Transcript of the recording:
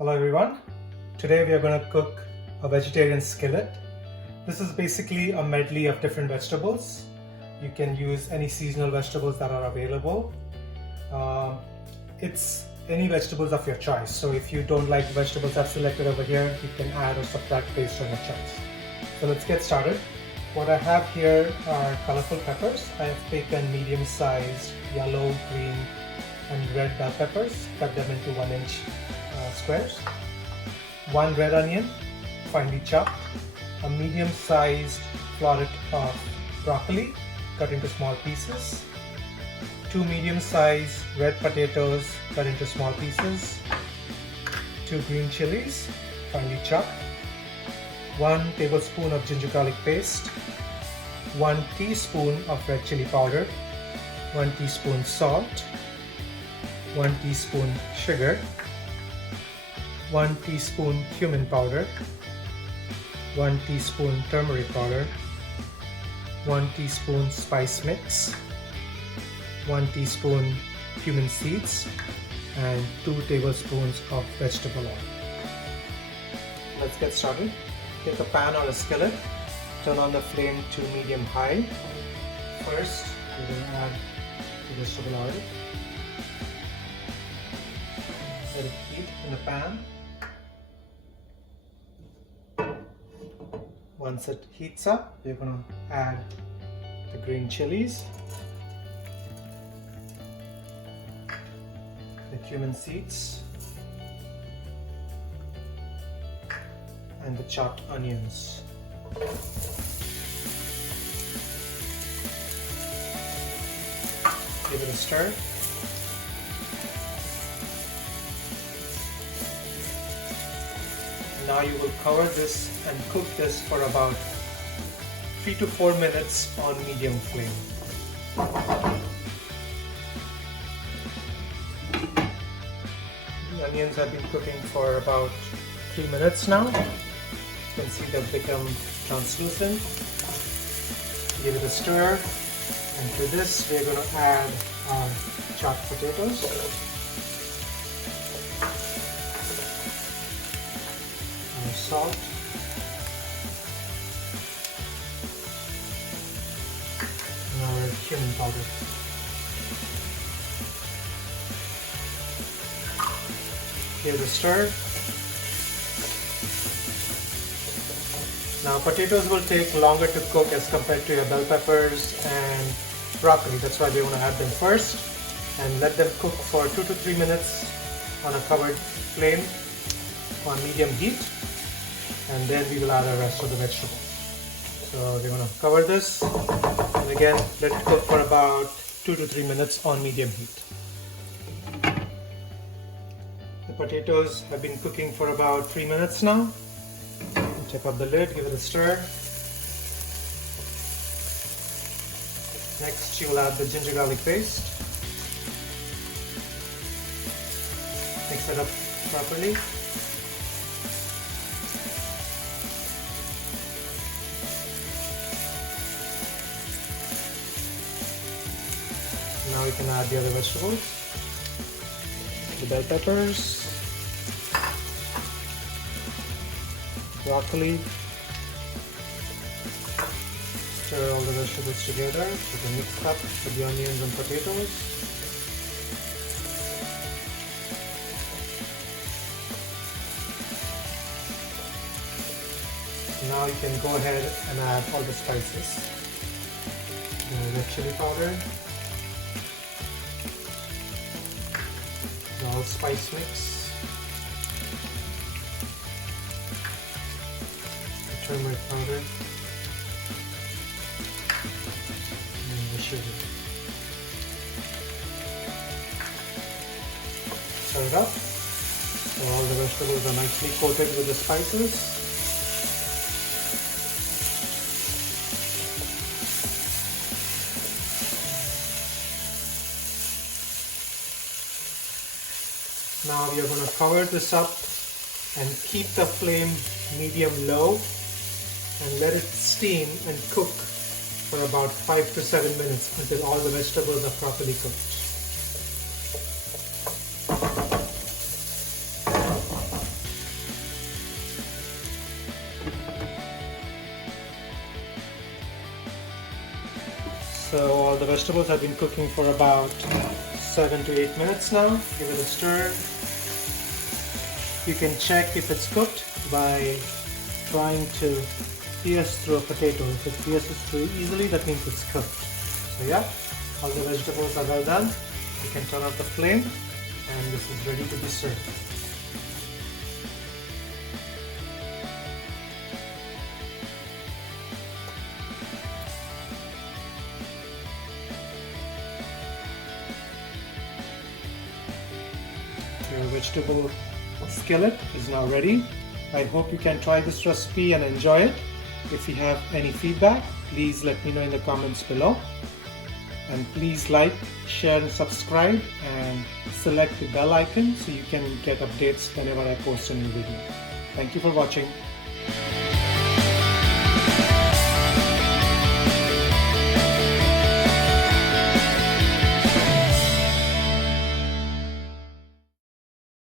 Hello everyone. Today we are going to cook a vegetarian skillet. This is basically a medley of different vegetables. You can use any seasonal vegetables that are available. It's any vegetables of your choice. So if you don't like the vegetables I've selected over here, you can add or subtract based on your choice. So let's get started. What I have here are colorful peppers. I have taken medium-sized yellow, green, and red bell peppers, cut them into 1-inch squares. 1 red onion, finely chopped. A medium-sized floret of broccoli, cut into small pieces. 2 medium-sized red potatoes, cut into small pieces. 2 green chilies, finely chopped. 1 tablespoon of ginger garlic paste. 1 teaspoon of red chili powder. 1 teaspoon salt. 1 teaspoon sugar. 1 teaspoon cumin powder. 1 teaspoon turmeric powder. 1 teaspoon spice mix. 1 teaspoon cumin seeds, and 2 tablespoons of vegetable oil. Let's get started. Take a pan or a skillet, turn on the flame to medium-high. First, we're going to add the vegetable oil. Let it heat in the pan. Once it heats up, we're going to add the green chilies, the cumin seeds, and the chopped onions. Give it a stir. Now you will cover this and cook this for about 3 to 4 minutes on medium flame. The onions have been cooking for about 3 minutes now. You can see they've become translucent. Give it a stir, and to this we're going to add our chopped potatoes. Our salt. And our cumin powder. Give it a stir. Now potatoes will take longer to cook as compared to your bell peppers and broccoli. That's why we want to add them first and let them cook for 2 to 3 minutes on a covered flame on medium heat, and then we will add the rest of the vegetables. So we're going to cover this and again let it cook for about 2 to 3 minutes on medium heat. The potatoes have been cooking for about 3 minutes now. Tip up the lid, give it a stir. Next you will add the ginger garlic paste. Mix it up properly. Now we can add the other vegetables. The bell peppers, broccoli. Stir all the vegetables together with a mixed up with the onions and potatoes. Now you can go ahead and add all the spices. The red chili powder, the allspice mix, the turmeric powder, and the sugar. Stir it up so all the vegetables are nicely coated with the spices. Now we are going to cover this up and keep the flame medium-low and let it steam and cook for about 5 to 7 minutes until all the vegetables are properly cooked. So all the vegetables have been cooking for about 7 to 8 minutes now. Give it a stir. You can check if it's cooked by trying to pierce through a potato. If it pierces through easily, that means it's cooked. So yeah, all the vegetables are well done. You can turn off the flame and this is ready to be served. Your vegetable skillet is now ready. I hope you can try this recipe and enjoy it. If you have any feedback, please let me know in the comments below. And please like, share and subscribe and select the bell icon so you can get updates whenever I post a new video. Thank you for watching.